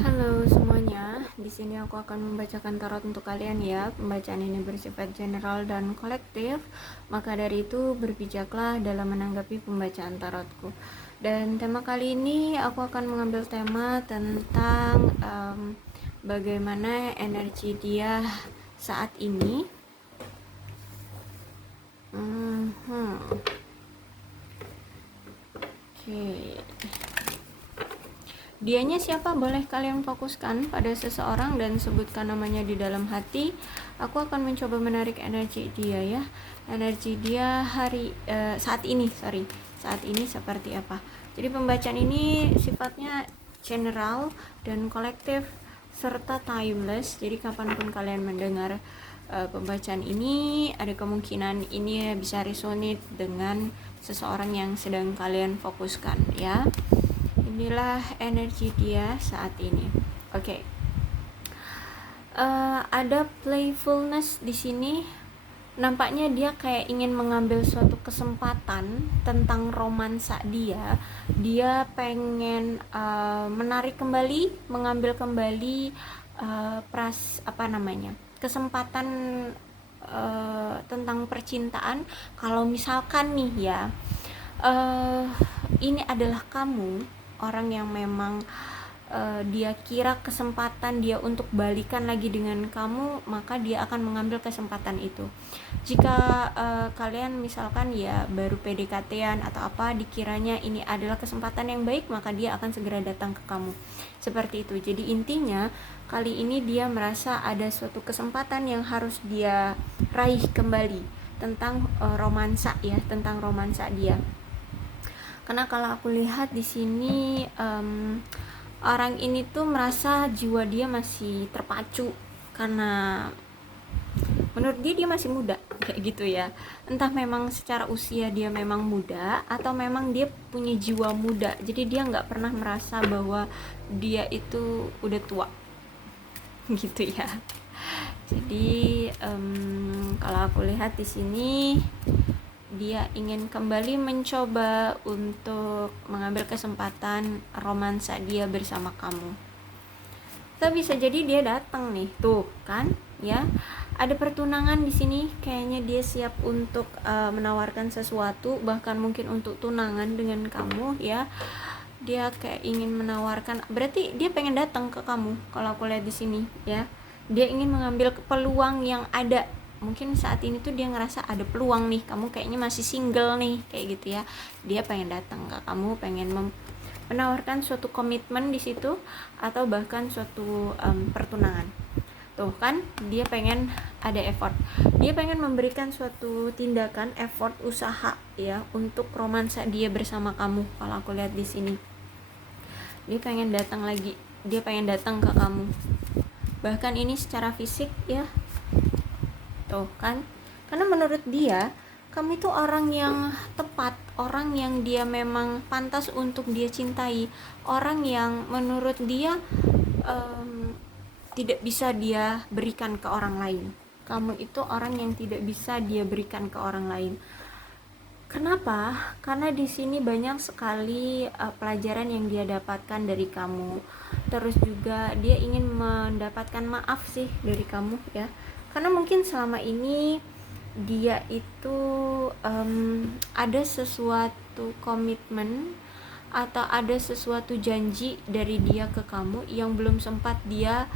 Halo semuanya, di sini aku akan membacakan tarot untuk kalian ya. Pembacaan ini bersifat general dan kolektif, maka dari itu berbijaklah dalam menanggapi pembacaan tarotku. Dan tema kali ini aku akan mengambil tema tentang bagaimana energi dia saat ini. Oke. Dianya siapa? Boleh kalian fokuskan pada seseorang dan sebutkan namanya di dalam hati. Aku akan mencoba menarik energi dia ya. Energi dia saat ini, saat ini seperti apa? Jadi pembacaan ini sifatnya general dan kolektif serta timeless. Jadi kapanpun kalian mendengar pembacaan ini, ada kemungkinan ini bisa resonate dengan seseorang yang sedang kalian fokuskan ya. Inilah energi dia saat ini. Oke. Ada playfulness di sini. Nampaknya dia kayak ingin mengambil suatu kesempatan tentang romansa dia. Dia pengen menarik kembali, mengambil kembali kesempatan tentang percintaan. Kalau misalkan nih ya, ini adalah kamu, orang yang memang dia kira kesempatan dia untuk balikan lagi dengan kamu, maka dia akan mengambil kesempatan itu. Jika kalian misalkan ya baru PDKT-an atau apa, dikiranya ini adalah kesempatan yang baik, maka dia akan segera datang ke kamu. Seperti itu. Jadi intinya kali ini dia merasa ada suatu kesempatan yang harus dia raih kembali tentang tentang romansa dia. Karena kalau aku lihat di sini orang ini tuh merasa jiwa dia masih terpacu karena menurut dia masih muda kayak gitu ya. Entah memang secara usia dia memang muda atau memang dia punya jiwa muda. Jadi dia nggak pernah merasa bahwa dia itu udah tua gitu ya. Jadi kalau aku lihat di sini dia ingin kembali mencoba untuk mengambil kesempatan romansa dia bersama kamu. Tapi bisa jadi dia datang nih, tuh kan, ya. Ada pertunangan di sini, kayaknya dia siap untuk menawarkan sesuatu, bahkan mungkin untuk tunangan dengan kamu, ya. Dia kayak ingin menawarkan, berarti dia pengen datang ke kamu. Kalau aku lihat di sini, ya. Dia ingin mengambil peluang yang ada. Mungkin saat ini tuh dia ngerasa ada peluang nih, kamu kayaknya masih single nih, kayak gitu ya. Dia pengen datang ke kamu, pengen menawarkan suatu komitmen di situ atau bahkan suatu pertunangan. Tuh kan, dia pengen ada effort. Dia pengen memberikan suatu tindakan, effort, usaha ya untuk romansa dia bersama kamu. Kalau aku lihat di sini, dia pengen datang lagi, dia pengen datang ke kamu. Bahkan ini secara fisik ya. Tuh kan, karena menurut dia kamu itu orang yang tepat, orang yang dia memang pantas untuk dia cintai, orang yang menurut dia tidak bisa dia berikan ke orang lain. Kamu itu orang yang tidak bisa dia berikan ke orang lain. Kenapa? Karena di sini banyak sekali pelajaran yang dia dapatkan dari kamu. Terus juga dia ingin mendapatkan maaf sih dari kamu ya. Karena mungkin selama ini dia itu ada sesuatu komitmen atau ada sesuatu janji dari dia ke kamu yang belum sempat dia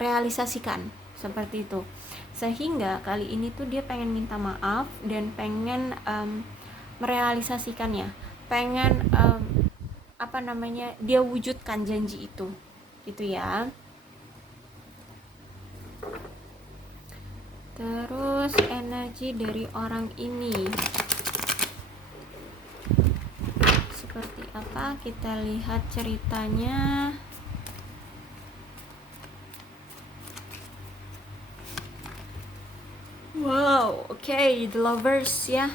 realisasikan, seperti itu. Sehingga kali ini tuh dia pengen minta maaf dan pengen merealisasikannya, pengen dia wujudkan janji itu gitu ya. Terus energi dari orang ini seperti apa, kita lihat ceritanya. Wow, okay, the lovers ya.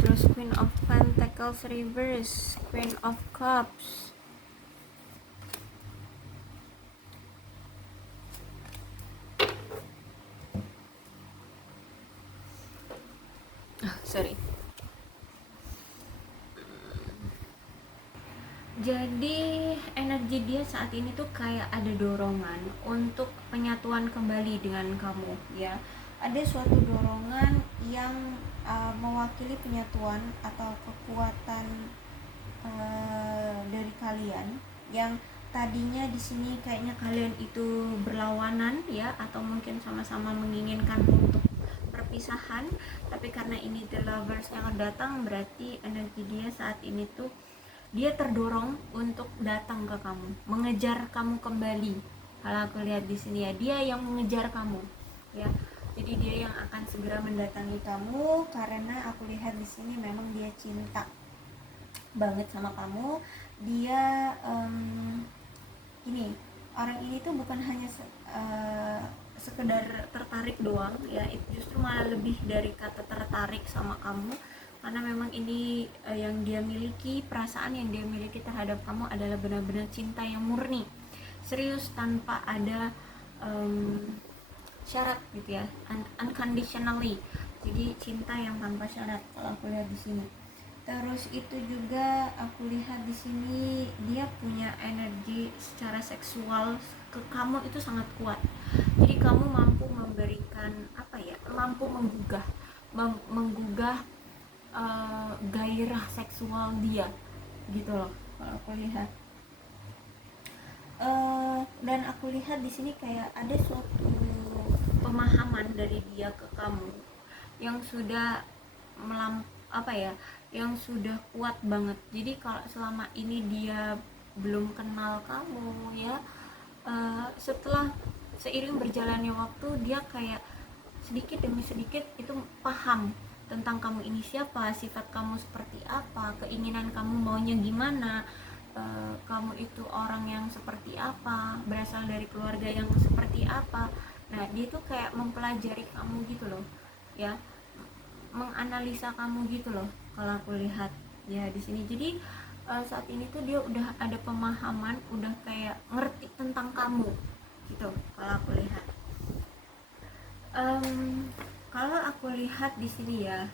Terus Queen of Pentacles reverse, Queen of Cups. Sorry. Jadi energi dia saat ini tuh kayak ada dorongan untuk penyatuan kembali dengan kamu, ya. Ada suatu dorongan yang mewakili penyatuan atau kekuatan dari kalian yang tadinya di sini kayaknya kalian itu berlawanan, ya, atau mungkin sama-sama menginginkan untuk perpisahan, tapi karena ini the lovers yang datang, berarti energi dia saat ini tuh dia terdorong untuk datang ke kamu, mengejar kamu kembali. Kalau aku lihat di sini, ya, dia yang mengejar kamu, ya. Jadi dia yang akan segera mendatangi kamu karena aku lihat di sini memang dia cinta banget sama kamu. Dia ini orang ini tuh bukan hanya sekedar tertarik doang, ya. Itu justru malah lebih dari kata tertarik sama kamu, karena memang ini yang dia miliki, perasaan yang dia miliki terhadap kamu adalah benar-benar cinta yang murni, serius, tanpa ada syarat gitu, ya, unconditionally. Jadi cinta yang tanpa syarat kalau aku lihat di sini. Terus itu juga aku lihat di sini dia punya energi secara seksual ke kamu itu sangat kuat. Jadi kamu mampu memberikan apa ya? Mampu menggugah gairah seksual dia, gitu loh. Kalau aku lihat. Dan aku lihat di sini kayak ada suatu pemahaman dari dia ke kamu yang sudah apa ya, yang sudah kuat banget. Jadi kalau selama ini dia belum kenal kamu, ya, setelah seiring berjalannya waktu dia kayak sedikit demi sedikit itu paham tentang kamu ini siapa, sifat kamu seperti apa, keinginan kamu maunya gimana, kamu itu orang yang seperti apa, berasal dari keluarga yang seperti apa. Nah, dia tuh kayak mempelajari kamu gitu loh, ya, menganalisa kamu gitu loh kalau aku lihat, ya, di sini. Jadi saat ini tuh dia udah ada pemahaman, udah kayak ngerti tentang kamu gitu kalau aku lihat. Kalau aku lihat di sini, ya,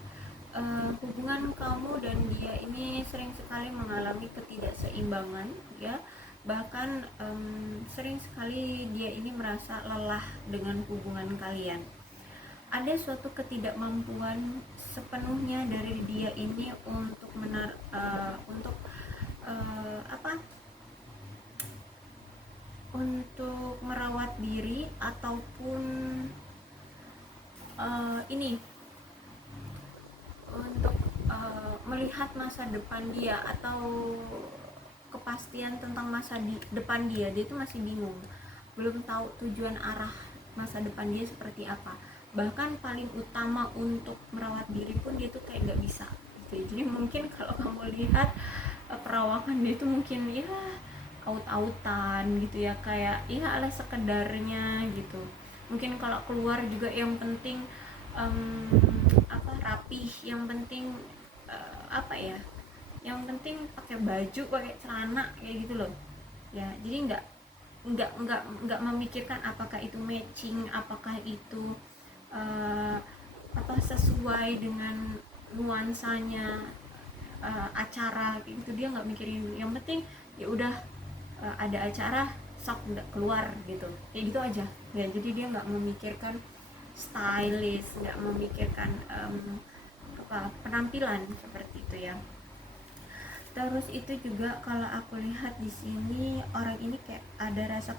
hubungan kamu dan dia ini sering sekali mengalami ketidakseimbangan, ya. Bahkan sering sekali dia ini merasa lelah dengan hubungan kalian. Ada suatu ketidakmampuan sepenuhnya dari dia ini untuk untuk apa? Untuk merawat diri ataupun ini untuk melihat masa depan dia atau kepastian tentang masa depan dia. Dia itu masih bingung, belum tahu tujuan arah masa depan dia seperti apa. Bahkan paling utama untuk merawat diri pun dia tuh kayak nggak bisa gitu. Jadi mungkin kalau kamu lihat perawakan dia itu mungkin, ya, aut-autan gitu, ya, kayak ya ala sekedarnya gitu. Mungkin kalau keluar juga yang penting rapih, yang penting apa ya, yang penting pakai baju, pakai celana kayak gitu loh, ya. Jadi nggak memikirkan apakah itu matching, apakah itu sesuai dengan nuansanya acara gitu. Dia nggak mikirin, yang penting ya udah ada acara sok nggak keluar gitu, kayak gitu aja, ya. Jadi dia nggak memikirkan stylish, nggak memikirkan penampilan seperti itu, ya. Terus itu juga kalau aku lihat di sini orang ini kayak ada rasa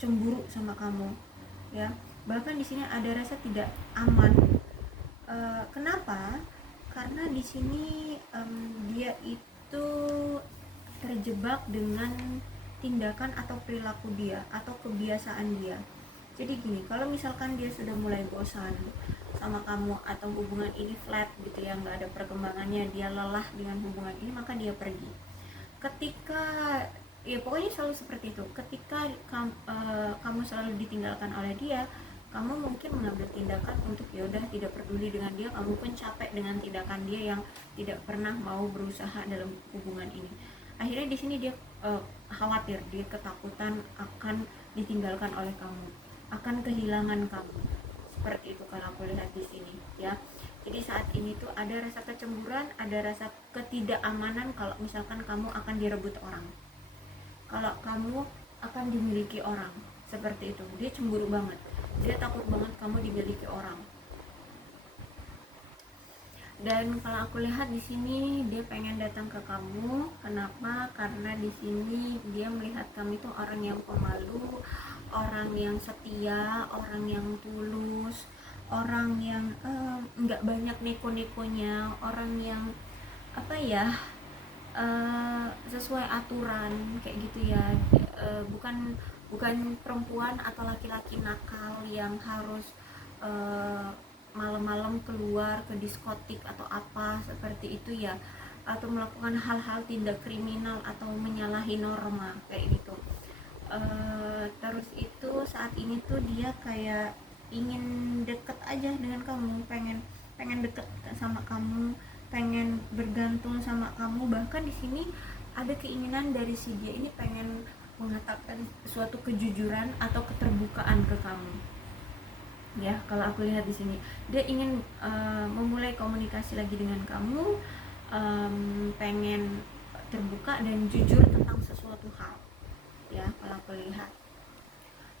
cemburu sama kamu, ya. Bahkan di sini ada rasa tidak aman. Kenapa? Karena di sini dia itu terjebak dengan tindakan atau perilaku dia atau kebiasaan dia. Jadi gini, kalau misalkan dia sudah mulai bosan sama kamu atau hubungan ini flat gitu, ya, nggak ada perkembangannya, dia lelah dengan hubungan ini, maka dia pergi. Ketika, ya, pokoknya selalu seperti itu. Ketika kamu selalu ditinggalkan oleh dia, kamu mungkin mengambil tindakan untuk ya udah tidak peduli dengan dia. Kamu pun capek dengan tindakan dia yang tidak pernah mau berusaha dalam hubungan ini. Akhirnya di sini dia khawatir, dia ketakutan akan ditinggalkan oleh kamu, akan kehilangan kamu. Seperti itu kalau aku lihat di sini, ya. Jadi saat ini tuh ada rasa kecemburuan, ada rasa ketidakamanan kalau misalkan kamu akan direbut orang. kalau kamu akan dimiliki orang. Seperti itu, dia cemburu banget, dia takut banget kamu dimiliki orang. Dan kalau aku lihat di sini dia pengen datang ke kamu. Kenapa? Karena di sini dia melihat kamu itu orang yang pemalu, orang yang setia, orang yang tulus, orang yang nggak banyak neko-nekonya, orang yang apa ya, sesuai aturan kayak gitu ya. Bukan bukan perempuan atau laki-laki nakal yang harus malam-malam keluar ke diskotik atau apa seperti itu ya, atau melakukan hal-hal tindak kriminal atau menyalahi norma kayak gitu. Terus itu saat ini tuh dia kayak ingin deket aja dengan kamu, pengen pengen deket sama kamu, pengen bergantung sama kamu. Bahkan di sini ada keinginan dari si dia ini pengen mengatakan suatu kejujuran atau keterbukaan ke kamu. Ya, kalau aku lihat di sini dia ingin memulai komunikasi lagi dengan kamu, pengen terbuka dan jujur tentang sesuatu hal. Ya, kalau aku lihat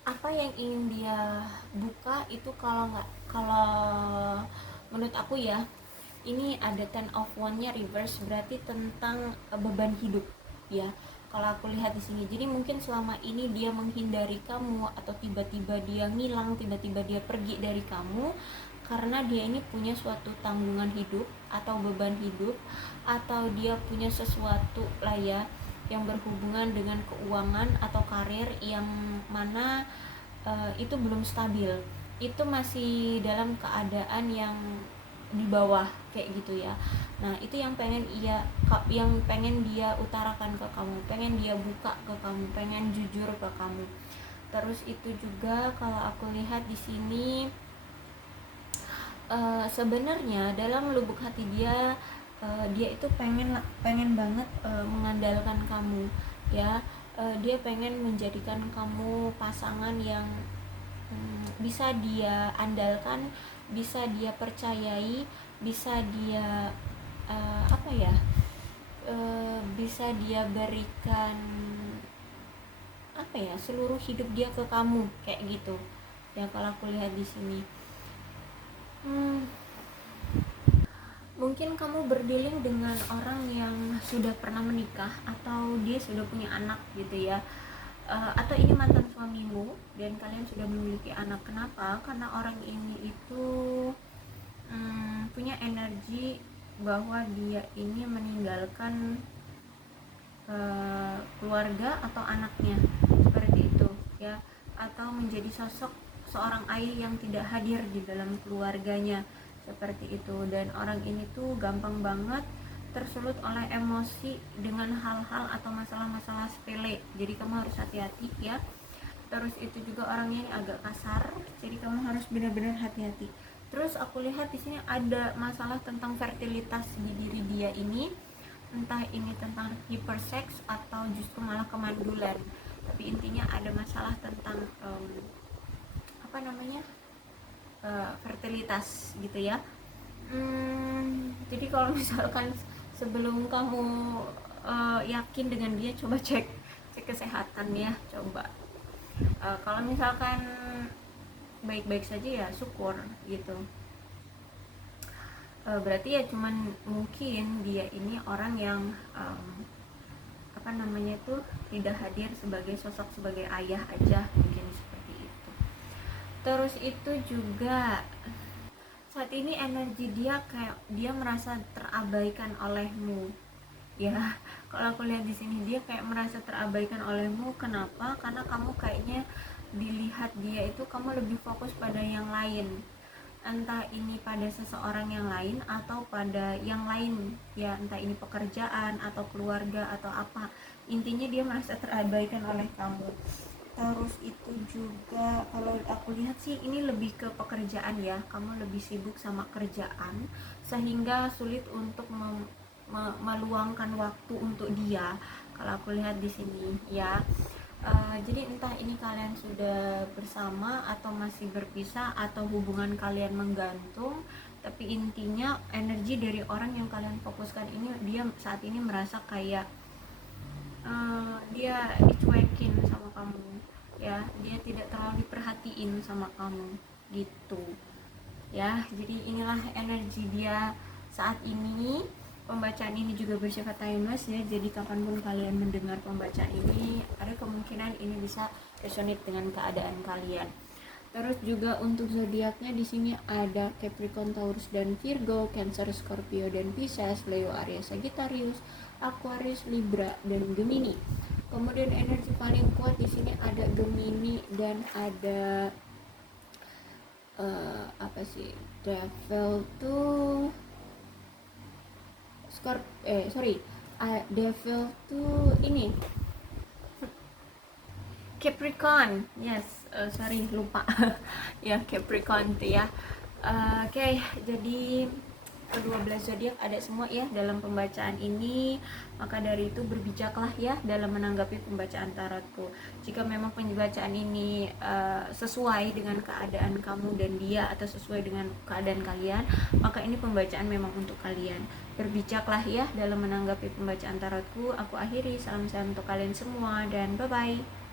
apa yang ingin dia buka itu, kalau menurut aku ya, ini ada 10 of one-nya reverse, berarti tentang beban hidup ya. Kalau aku lihat di sini, jadi mungkin selama ini dia menghindari kamu, atau tiba-tiba dia ngilang, tiba-tiba dia pergi dari kamu karena dia ini punya suatu tanggungan hidup atau beban hidup, atau dia punya sesuatu lah ya yang berhubungan dengan keuangan atau karir yang mana itu belum stabil, itu masih dalam keadaan yang di bawah kayak gitu ya. Nah, itu yang pengen dia utarakan ke kamu, pengen dia buka ke kamu, pengen jujur ke kamu. Terus itu juga kalau aku lihat di sini, sebenarnya dalam lubuk hati dia, dia itu pengen banget mengandalkan kamu ya. Dia pengen menjadikan kamu pasangan yang bisa dia andalkan, bisa dia percayai, bisa dia apa ya, bisa dia berikan apa ya, seluruh hidup dia ke kamu kayak gitu ya. Kalau aku lihat di sini, mungkin kamu berdealing dengan orang yang sudah pernah menikah atau dia sudah punya anak gitu ya. Atau ini mantan suamimu dan kalian sudah memiliki anak. Kenapa? Karena orang ini itu punya energi bahwa dia ini meninggalkan keluarga atau anaknya seperti itu ya, atau menjadi sosok seorang ayah yang tidak hadir di dalam keluarganya seperti itu. Dan orang ini tuh gampang banget tersulut oleh emosi dengan hal-hal atau masalah-masalah sepele, jadi kamu harus hati-hati ya. Terus itu juga orangnya ini agak kasar, jadi kamu harus benar-benar hati-hati. Terus aku lihat di sini ada masalah tentang fertilitas di diri dia ini, entah ini tentang hipersex atau justru malah kemandulan, tapi intinya ada masalah tentang apa namanya, fertilitas gitu ya. Jadi kalau misalkan sebelum kamu yakin dengan dia, coba cek kesehatan ya, coba. Kalau misalkan baik-baik saja ya syukur gitu. Berarti ya cuman mungkin dia ini orang yang apa namanya itu tidak hadir sebagai sosok sebagai ayah aja, mungkin seperti itu. Terus itu juga saat ini energi dia kayak dia merasa terabaikan olehmu ya. Kalau aku lihat di sini dia kayak merasa terabaikan olehmu. Kenapa? Karena kamu kayaknya dilihat dia itu kamu lebih fokus pada yang lain, entah ini pada seseorang yang lain atau pada yang lain ya, entah ini pekerjaan atau keluarga atau apa, intinya dia merasa terabaikan oleh kamu. Terus itu juga kalau aku lihat sih ini lebih ke pekerjaan ya, kamu lebih sibuk sama kerjaan sehingga sulit untuk meluangkan waktu untuk dia, kalau aku lihat di sini ya. Jadi entah ini kalian sudah bersama atau masih berpisah atau hubungan kalian menggantung, tapi intinya energi dari orang yang kalian fokuskan ini, dia saat ini merasa kayak dia itu kamu ya, dia tidak terlalu diperhatiin sama kamu gitu ya. Jadi inilah energi dia saat ini. Pembacaan ini juga bersifat timeless ya, jadi kapanpun kalian mendengar pembacaan ini, ada kemungkinan ini bisa resonate dengan keadaan kalian. Terus juga untuk zodiaknya di sini ada Capricorn, Taurus dan Virgo, Cancer, Scorpio dan Pisces, Leo, Aries, Sagittarius, Aquarius, Libra dan Gemini. Kemudian energi paling kuat di sini ada Gemini dan ada Devil tuh Devil tuh ini Capricorn, yes, sorry lupa ya, Capricorn tuh ya. Oke, jadi ke-12 zodiak ada semua ya dalam pembacaan ini. Maka dari itu berbijaklah ya dalam menanggapi pembacaan tarotku. Jika memang pembacaan ini sesuai dengan keadaan kamu dan dia, atau sesuai dengan keadaan kalian, maka ini pembacaan memang untuk kalian. Berbijaklah ya dalam menanggapi pembacaan tarotku. Aku akhiri, salam-salam untuk kalian semua dan bye-bye.